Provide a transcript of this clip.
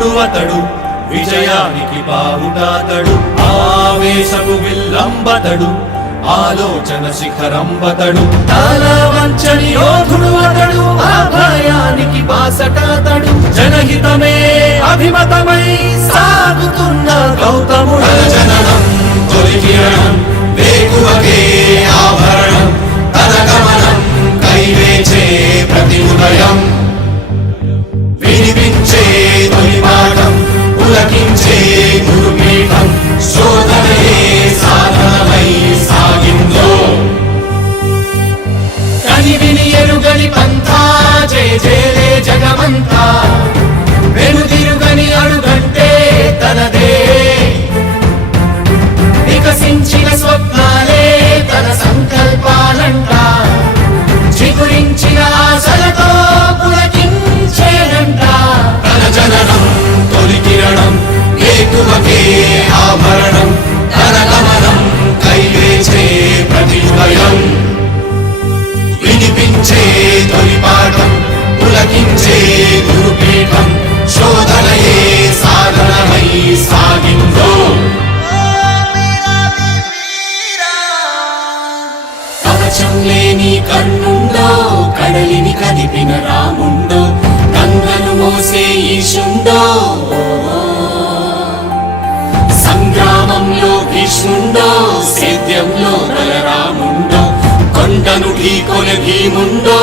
యోధుడు అతడు, విజయానికి బావుటాతడు, ఆవేశపు విల్లంబతడు, ఆలోచన శిఖరంబతడు, తల వంచని యోధుడు అతడు, అభయానికి బాసటాతడు, జనహితమే అభిమతమై సాగుతున్న గౌతముడు. జననం తొలికిరణం వేకువకే ఆభరణం, తన గమనం కైవేచే ప్రతి ఉదయం, వినిపించే తొలి పాఠం పులకించే గురుపీఠం, శోధనయే సాధనమై సాగిందో. కని విని ఎరుగని పంథా జయ జయలే జగమంతా, వెనుదిరుగని అడుగంటే తనదే, వికసించిన స్వప్నాలే తన సంకల్పాలంట, చిగురించిన ఆశలతో పులకించేనంట. తన జననం తొలి కిరణం వేకువకే ఆభరణం, తన గమనం కైవేచే ప్రతి ఉదయం, వినిపించే తొలి పాఠం పులకించే గురుపీఠం, శోధనయే సాధనమై సాగిందో. కవచం లేని కన్నుండో, కడలిని కదిపిన రాముండో, గంగను మోసే ఈశుండో, సంగ్రామంలో భీష్ముండో, సేద్యంలో బలరాముండో, కొండను ఢీకొనే భీముండో.